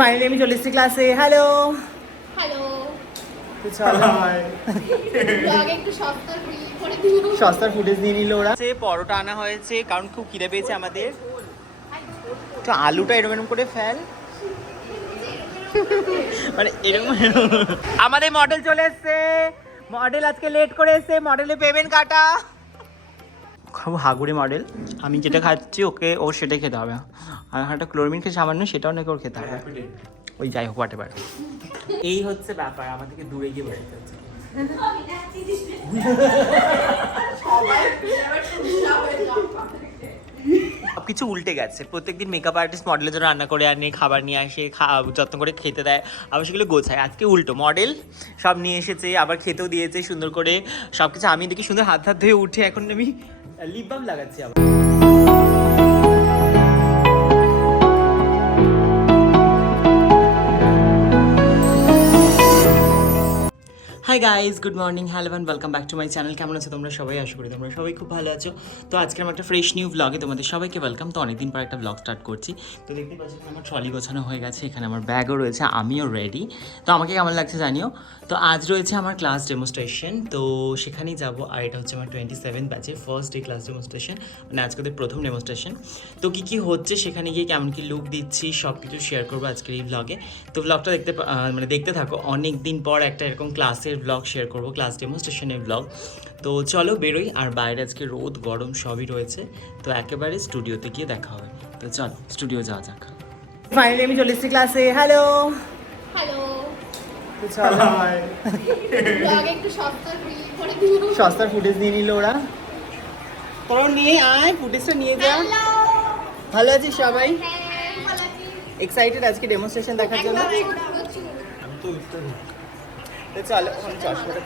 Finally আমি চলে এসেছি ক্লাসে হ্যালো হ্যালো সস্তার ফুটেজ নিয়ে নিল ওরা। সে পরোটা আনা হয়েছে কারণ খুব খিদে পেয়েছে আমাদের। তো আলুটা এরকম এরকম করে ফেল। মানে এরকম। আমাদের মডেল চলে এসছে। মডেল আজকে লেট করে এসছে। মডেলে পেমেন্ট কাটা। খাব হাগুড়ি মডেল। আমি যেটা খাচ্ছি ওকে, ও সেটাই খেতে হবে। আর একটা ক্লোরমিন খেয়ে সামান্য সেটাও নাকি ওর খেতে হবে। ওই যাই হোক হোয়াট এই হচ্ছে ব্যাপার, আমাদেরকে দূরে গিয়ে বসে হচ্ছে। সবকিছু উল্টে গেছে। প্রত্যেকদিন মেকআপ আর্টিস্ট মডেলের জন্য রান্না করে আনে, খাবার নিয়ে আসে যত্ন করে খেতে দেয়, আবার সেগুলো গোছায়। আজকে উল্টো মডেল সব নিয়ে এসেছে, আবার খেতেও দিয়েছে সুন্দর করে। সব কিছু আমি দেখি সুন্দর হাত হাত ধুয়ে উঠে, এখন আমি লিপ বাম লাগাচ্ছি আবার hi guys good morning hello and welcome back to my channel কেমন আছো তোমরা সবাই? আশা করি তোমরা সবাই খুব ভালো আছো। তো আজকে আমার একটা ফ্রেশ নিউ ব্লগে তোমাদের সবাইকে ওয়েলকাম তো অনেকদিন পর একটা ব্লগ স্টার্ট করছি। তো দেখতে পাচ্ছি এখানে আমার ট্রলি গোছানো হয়ে গেছে, এখানে আমার ব্যাগও রয়েছে, আমিও রেডি তো আমাকে কেমন লাগছে জানিও? তো আজ রয়েছে আমার ক্লাস ডেমোস্ট্রেশন তো সেখানেই যাব, আর এটা হচ্ছে আমার টোয়েন্টি সেভেন ব্যাচের ফার্স্ট ডে ক্লাস ডেমোস্ট্রেশন মানে আজকে ওদের প্রথম ডেমোস্ট্রেশন তো কী কী হচ্ছে, সেখানে গিয়ে কেমন কি লুক দিচ্ছি সব কিছু শেয়ার করব আজকের এই ব্লগে তো ব্লগটা দেখতে মানে দেখতে থাকো অনেক দিন পর একটা এরকম ক্লাসের ব্লগ শেয়ার করব ক্লাস ডেমোস্ট্রেশনের ব্লগ তো চলো বেরোই আর বাইরে আজকে রোদ গরম সবই রয়েছে। তো একেবারে স্টুডিওতে গিয়ে দেখা হবে। তো চলো স্টুডিও যাওয়া যাক। ফাইনালি আমি চলে এসেছি ক্লাসে হ্যালো হ্যালো সস্তার ফুটেজ নিয়ে নিল ওরা। তোরাও নিয়ে আয় ফুটেজটা নিয়ে যা। ভালো আছিস সবাই? হ্যাঁ এক্সাইটেড আজকে ডেমোস্ট্রেশন দেখার জন্য? তো চলো চশমাটা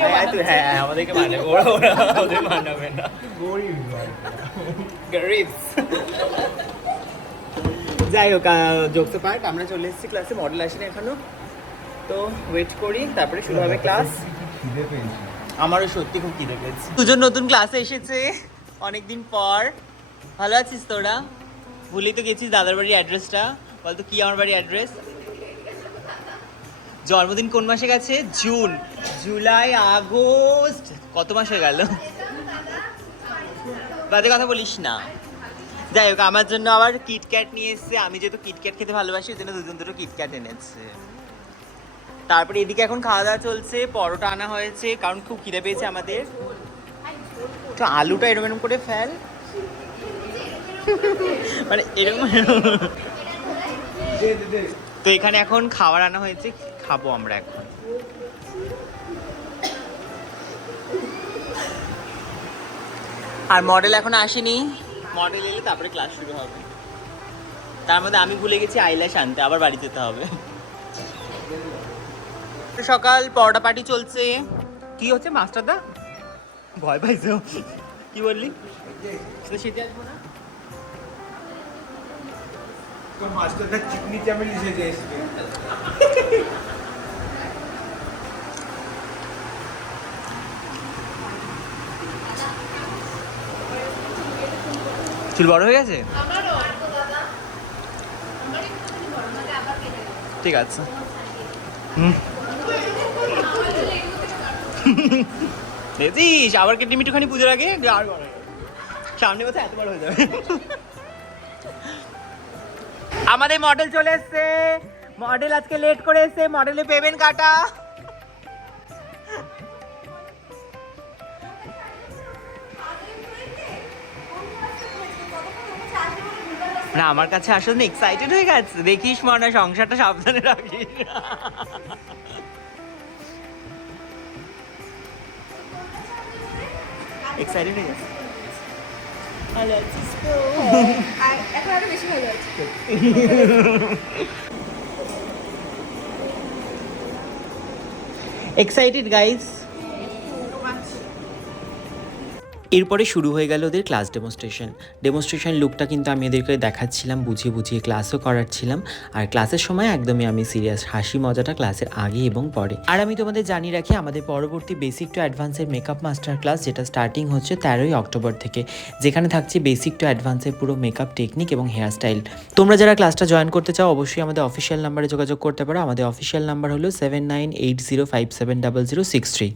হ্যাঁ হ্যাঁ, তুই হ্যাঁ হ্যাঁ, আমাদেরকে ওরা ওরা ওদের মানাবে না। গরিবস যাই হোক যোগতে পার্ট আমরা চলে এসেছি ক্লাসে মডেল আসেনি এখনও। তো ওয়েট করি তারপরে শুরু হবে ক্লাস আমারও সত্যি খুব খিদে পেয়েছে। দুজন নতুন ক্লাসে এসেছে অনেকদিন পর। ভালো আছিস তোরা? ভুলেই তো গেছিস দাদার বাড়ির অ্যাড্রেসটা বলতো কি আমার বাড়ির অ্যাড্রেস জন্মদিন কোন মাসে গেছে? জুন। July August. কত মাস হয়ে গেল? বাদে কথা বলিস না। যাই হোক আমার জন্য আবার কিটক্যাট নিয়ে এসেছে। আমি যেহেতু কিটক্যাট খেতে ভালোবাসি ওই জন্য দুজন দুটো কিটক্যাট এনেছে। তারপরে এদিকে এখন খাওয়া দাওয়া চলছে পরোটা আনা হয়েছে কারণ খুব খিদে পেয়েছে আমাদের। তো আলুটা এরকম এরকম করে ফেল। মানে এরকম এরকম। তো এখানে এখন খাবার আনা হয়েছে। খাব আমরা এখন। আর মডেল এখন আসেনি? মডেল এলে তারপরে ক্লাস শুরু হবে। তার মধ্যে আমি ভুলে গেছি আইল্যাশ আনতে আবার বাড়ি যেতে হবে। তো সকাল পরোটা পার্টি চলছে। কি হচ্ছে মাস্টারদা ভয় পাইছো কি বললি? তো সেজে আসব না? তোর মাস্টারটা চিকনি চামেলি সেজে এসছে। চুল বড় হয়ে গেছে। ঠিক আছে। দেখছিস আবার কেটে মিটুখানি পুজোর আগে? আর বড় সামনে বছর এত বড় হয়ে যাবে। আমাদের মডেল চলে এসছে। মডেল আজকে লেট করে এসছে। মডেলে পেমেন্ট কাটা। না আমার কাছে আসলে এক্সাইটেড হয়ে গেছে। দেখিস মনে সংসারটা সাবধানে রাখিস। এক্সাইটেড হয়ে গেছে। ভালো আছিস তো? আর এখন আরও বেশি ভালো আছে। এক্সাইটেড গাইস এরপরে শুরু হয়ে গেল ওদের ক্লাস ডেমনস্ট্রেশন ডেমনস্ট্রেশন লুকটা কিন্তু আমি এদেরকে দেখাচ্ছিলাম, বুঝিয়ে বুঝিয়ে ক্লাসও করাচ্ছিলাম। আর ক্লাসের সময় একদমই আমি সিরিয়াস হাসি মজাটা ক্লাসের আগে এবং পরে। আর আমি তোমাদের জানিয়ে রাখি, আমাদের পরবর্তী বেসিক টু অ্যাডভান্সের মেকআপ মাস্টার ক্লাস যেটা স্টার্টিং হচ্ছে তেরোই অক্টোবর থেকে। যেখানে থাকছে বেসিক টু অ্যাডভান্সের পুরো মেকআপ টেকনিক এবং হেয়ার স্টাইল তোমরা যারা ক্লাসটা জয়েন করতে চাও, অবশ্যই আমাদের অফিসিয়াল নাম্বারে যোগাযোগ করতে পারো। আমাদের অফিসিয়াল নাম্বার হলো seven nine eight zero five seven double zero six three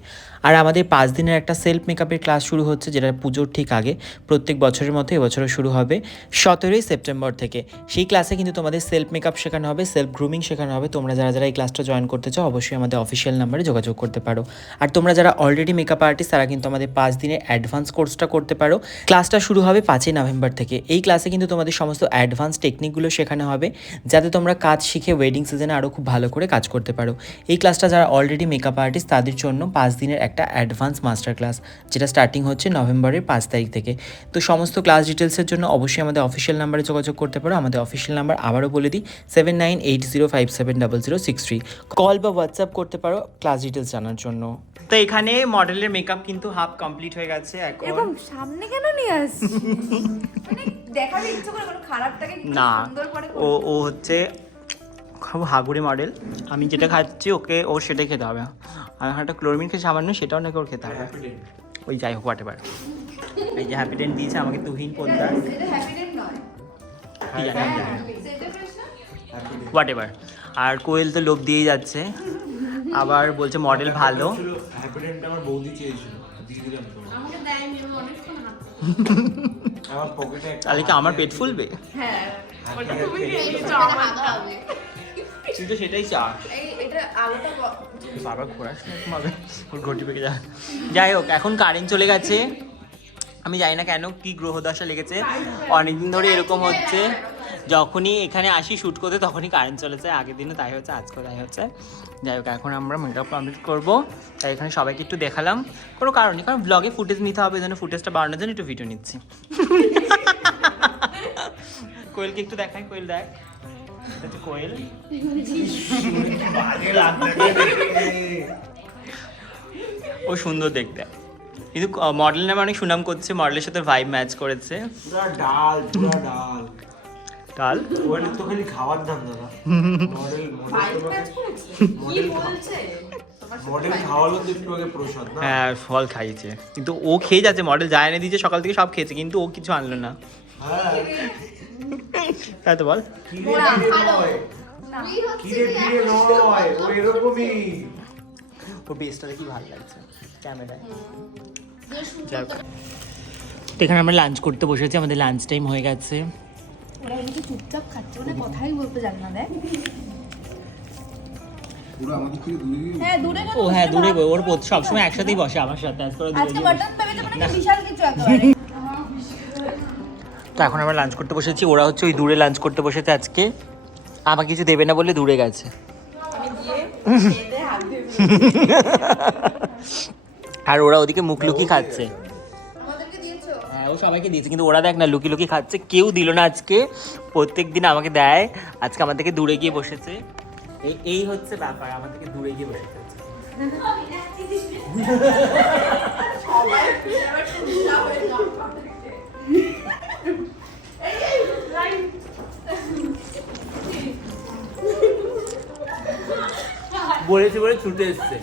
আর আমাদের পাঁচ দিনের একটা সেলফ মেকআপের ক্লাস শুরু হচ্ছে, যেটা পুজোর ঠিক আগে প্রত্যেক বছরের মতো এবছরও শুরু হবে সতেরোই সেপ্টেম্বর থেকে। সেই ক্লাসে কিন্তু তোমাদের সেলফ মেকআপ শেখানো হবে সেলফ গ্রুমিং শেখানো হবে। তোমরা যারা যারা এই ক্লাসটা জয়েন করতে চাও, অবশ্যই আমাদের অফিসিয়াল নাম্বারে যোগাযোগ করতে পারো। আর তোমরা যারা অলরেডি মেকআপ আর্টিস্ট তারা কিন্তু আমাদের পাঁচ দিনের অ্যাডভান্স কোর্সটা করতে পারো। ক্লাসটা শুরু হবে পাঁচই নভেম্বর থেকে। এই ক্লাসে কিন্তু তোমাদের সমস্ত অ্যাডভান্স টেকনিকগুলো শেখানো হবে, যাতে তোমরা কাজ শিখে ওয়েডিং সিজনে আরও খুব ভালো করে কাজ করতে পারো। এই ক্লাসটা যারা অলরেডি মেকআপ আর্টিস্ট তাদের জন্য পাঁচ দিনের একটা অ্যাডভান্স মাস্টার ক্লাস যেটা স্টার্টিং হচ্ছে নভেম্বরের পাঁচ তারিখ থেকে। তো সমস্ত ক্লাস ডিটেলসের জন্য অবশ্যই আমাদের অফিসিয়াল নাম্বারে যোগাযোগ করতে পারো। আমাদের অফিসিয়াল নাম্বার আবারও বলে দিই seven nine eight zero five seven double zero six three call বা হোয়াটসঅ্যাপ করতে পারো ক্লাস ডিটেলস জানার জন্য। তো এখানে মডেলের মেকআপ কিন্তু হাফ কমপ্লিট হয়ে গেছে এরকম সামনে কেন নিয়ে আসছিস? মানে দেখাতে ইচ্ছে করে কোনো খারাপটাকে না ও ও হচ্ছে খুব হাগুড়ি মডেল আমি যেটা খাচ্ছি ওকে ও সেটাই খেতে হবে। আমি এখন একটা ক্লোরমিন খেয়ে সামান্য সেটাও নাকি ওর খেতে হবে। ওই যাই হোক হোয়াট এই যে হ্যাপি ডেন্ট দিয়েছে আমাকে তুহিন পোদ্দার। না। হোয়াট এভার আর কোয়েল তো লোভ দিয়েই যাচ্ছে। আবার বলছে মডেল ভালো। আমার বৌদি চেয়েছিল তাহলে কি আমার পেট ফুলবে? হ্যাঁ তুই তো সেটাই চাস। এই এটা আলোটা ব- বাবা ঘোরার সময় ঘুমাবে ওর ঘটি পেকে যা যাই হোক এখন কারেন্ট চলে গেছে। আমি জানি না কেন কি গ্রহদশা লেগেছে। অনেকদিন ধরে এরকম হচ্ছে। যখনই এখানে আসি শ্যুট করতে তখনই কারেন্ট চলে যায় আগের দিনও তাই হচ্ছে আজকেও তাই হচ্ছে। যাই হোক এখন আমরা মেকআপ কমপ্লিট করব। তাই এখানে সবাইকে একটু দেখালাম। কোনো কারণ নেই কারণ ব্লগে ফুটেজ নিতে হবে এই জন্য ফুটেজটা বাড়ানোর জন্য একটু ভিডিও নিচ্ছি। কোয়েলকে একটু দেখাই কোয়েল দেখ। এটা কোয়েল ও সুন্দর দেখতে। কিন্তু মডেল নামে অনেক সুনাম করছে মডেলের সাথে ভাইব ম্যাচ করেছে। পুরা ডাল পুরা ডাল। ডাল? ওখানে তো খালি খাওয়ার দাম দাদা। মডেল মডেল কি বলছে? হ্যাঁ ফল খাইয়েছে কিন্তু ও খেয়ে যাচ্ছে মডেল যা এনে দিয়েছে সকাল থেকে সব খেয়েছে কিন্তু ও কিছু আনলো না। হ্যাঁ তাই তো বল বেসটা ভালো লাগছে ক্যামেরায়। তো এখানে আমরা লাঞ্চ করতে বসেছি আমাদের লাঞ্চ টাইম হয়ে গেছে। ওরা কিন্তু চুপচাপ খাচ্ছে মানে কথাই বলতে জানে না দেখ। পুরো আমাদের থেকে দূরে গিয়ে হ্যাঁ ও হ্যাঁ দূরে? ওর সবসময় একসাথেই বসে আমার সাথে আজকে মানে বিশাল কিছু তো এখন আমরা লাঞ্চ করতে বসেছি। ওরা হচ্ছে ওই দূরে লাঞ্চ করতে বসেছে আজকে। আমাকে কিছু দেবে না বলে দূরে গেছে। আমি দিয়ে খেতে হাত দিয়ে আর ওরা ওদিকে মুখ লুকি খাচ্ছে। হ্যাঁ ও সবাইকে দিয়েছে কিন্তু ওরা দেখ না লুকি লুকি খাচ্ছে। কেউ দিল না আজকে। প্রত্যেক দিন আমাকে দেয়। আজকে আমার থেকে দূরে গিয়ে বসেছে। এই এই হচ্ছে ব্যাপার আমার থেকে দূরে গিয়ে বসেছে। সবাই বলেছে বলে ছুটে এসছে।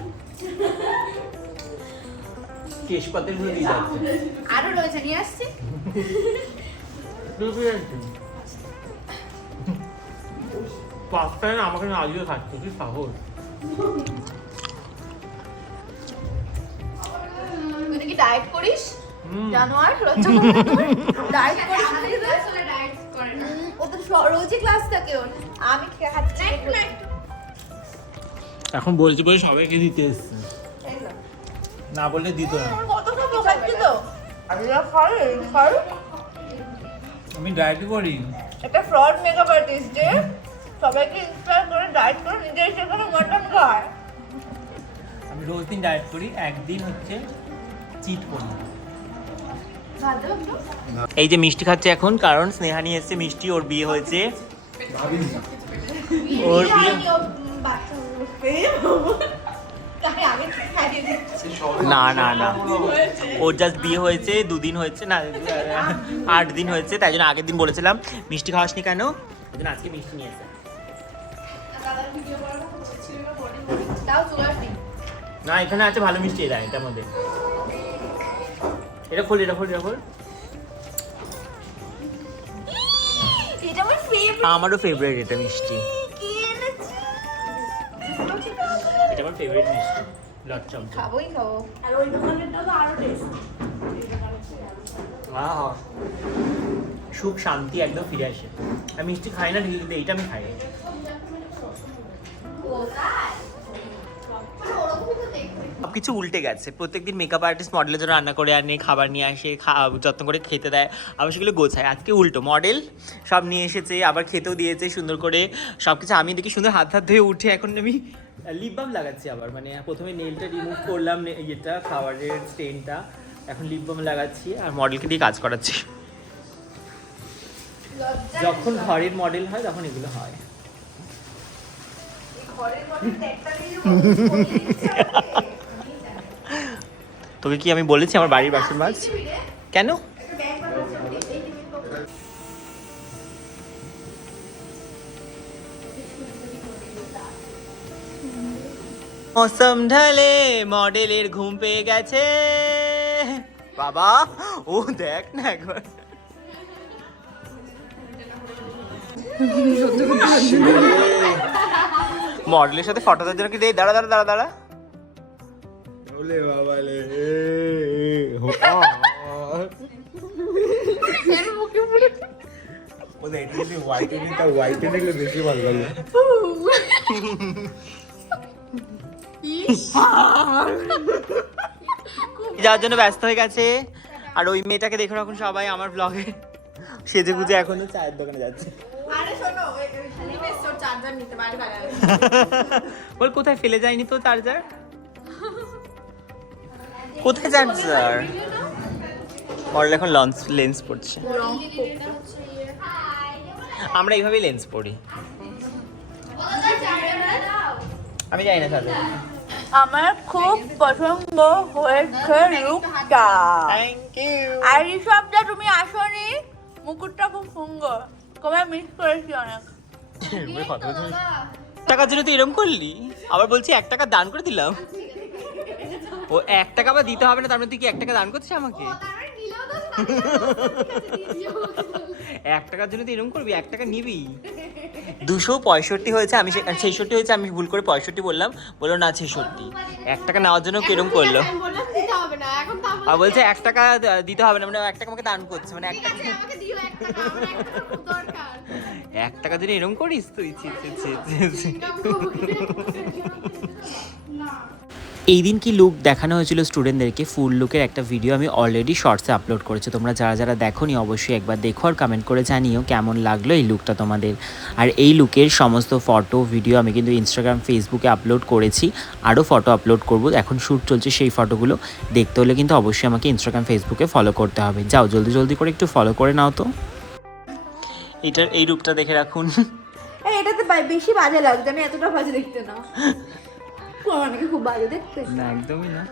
কেশপাতেরগুলো দিয়ে যাচ্ছে। আরও রয়েছে নিয়ে আসছি। আমাকে আজও খাচ্ছে কি সাহস। তুই কি ডায়েট করিস? জানোয়ার ডায়েট করিস? না। ও তো রোজই ক্লাস থাকে ওর। আমি খাচ্ছি। এখন বলছি বলে সবাইকে দিতে এসছে। না বললে দিত না। আমি ডায়েট করি। একটা ফ্রড মেকআপ আর্টিস্ট যে সবাইকে ইন্সপায়ার করে ডায়েট করে নিজে সেখানে মটন খায়। আমি রোজ দিন ডায়েট করি একদিন হচ্ছে চিট করি। এই যে মিষ্টি খাচ্ছে এখন কারণ স্নেহা নিয়ে এসছে মিষ্টি ওর বিয়ে হয়েছে। ওর বিয়ে না না না। ওর জাস্ট বিয়ে হয়েছে দুদিন হয়েছে না আট দিন হয়েছে তাই জন্য আগের দিন বলেছিলাম মিষ্টি খাওয়াসনি কেন? ওই জন্য আজকে মিষ্টি নিয়ে এসে না এখানে আছে ভালো মিষ্টি এটা এটার মধ্যে। এটা খোল এটা খোল এটা খোল। আমারও ফেভারিট এটা মিষ্টি। আমার ফেভারিট মিষ্টি লট খাবোই খাব আর ওই দোকানেরটা তো আরও টেস্ট আহা। সুখ শান্তি একদম ফিরে আসে। আমি মিষ্টি খাই না ঠিক কিন্তু এইটা আমি খাই। সব কিছু উল্টে গেছে। প্রত্যেকদিন মেকআপ আর্টিস্ট মডেলের জন্য রান্না করে আনে খাবার নিয়ে আসে খা- যত্ন করে খেতে দেয় আবার সেগুলো গোছায়। আজকে উল্টো মডেল সব নিয়ে এসেছে আবার খেতেও দিয়েছে সুন্দর করে। সব কিছু আমি দেখি সুন্দর হাত হাত ধুয়ে উঠে এখন আমি লিপ বাম লাগাচ্ছি আবার মানে প্রথমে নেলটা রিমুভ করলাম ইয়েটা খাবারের স্টেনটা এখন লিপ বাম লাগাচ্ছি। আর মডেলকে দিয়ে কাজ করাচ্ছি। যখন ঘরের মডেল হয় তখন এগুলো হয়। ঘরের মধ্যে একটা দিয়ে তোকে কি আমি বলেছি আমার বাড়ির বাসন মাছ কেন? মৌসুম ঢালে মডেলের ঘুম পেয়ে গেছে। বাবা ও দেখ না একবার। মডেলের সাথে ফটো তোর জন্য কি দেয় দাঁড়া দাঁড়া দাঁড়া দাঁড়া। ওলে বাবা লে ওদের এটা যদি হোয়াইটে নিতে হোয়াইটে নিলে বেশি ভালো লাগে। যাওয়ার জন্য ব্যস্ত হয়ে গেছে। আর ওই মেয়েটাকে দেখো এখন সবাই আমার ব্লগে সেজে গুজে এখনও চায়ের দোকানে যাচ্ছে। বল কোথায় ফেলে যায়নি তো চার্জার কোথায় চার্জার মডেল এখন লঞ্চ লেন্স পড়ছে আমরা এইভাবেই লেন্স পড়ি আমি জানি না চার্জার আমার খুব পছন্দ হয়েছে লুকটা থ্যাংক ইউ আর ঋষভটা তুমি আসনি মুকুটটা খুব সুন্দর। তোমায় মিস করেছি অনেক। টাকার জন্য তুই এরকম করলি? আবার বলছি এক টাকা দান করে দিলাম। ও এক টাকা আবার দিতে হবে না তার মানে তুই কি এক টাকা দান করছিস আমাকে? এক টাকার জন্য তুই এরকম করবি? এক টাকা নিবি? দুশো পঁয়ষট্টি হয়েছে আমি ছেষট্টি হয়েছে আমি ভুল করে পঁয়ষট্টি বললাম। বলল না ছেষট্টি। এক টাকা নেওয়ার জন্য কিরম করল? আর বলছে এক টাকা দিতে হবে না মানে এক টাকা আমাকে দান করছে মানে এক টাকা এক টাকা যদি এরম করিস তুই। এই দিন কি লুক দেখানো হয়েছিল স্টুডেন্টদেরকে ফুল লুকের একটা ভিডিও আমি অলরেডি শর্টসে আপলোড করেছি। তোমরা যারা যারা দেখো নি অবশ্যই একবার দেখো আর কমেন্ট করে জানিও কেমন লাগল এই লুকটা তোমাদের। আর এই লুকের সমস্ত ফটো ভিডিও আমি কিন্তু ইনস্টাগ্রাম ফেসবুকে আপলোড করেছি। আরও ফটো আপলোড করব। এখন শ্যুট চলছে সেই ফটোগুলো দেখতে হলে কিন্তু অবশ্যই আমাকে ইনস্টাগ্রাম ফেসবুকে ফলো করতে হবে। যাও জলদি জলদি করে একটু ফলো করে নাও তো। এটার এই রূপটা দেখে রাখুন। এটাতে বেশি বাজে লাগছে। আমি এতটা বাজে দেখতে না। আমাকে খুব বাজে দেখতে। না একদমই না।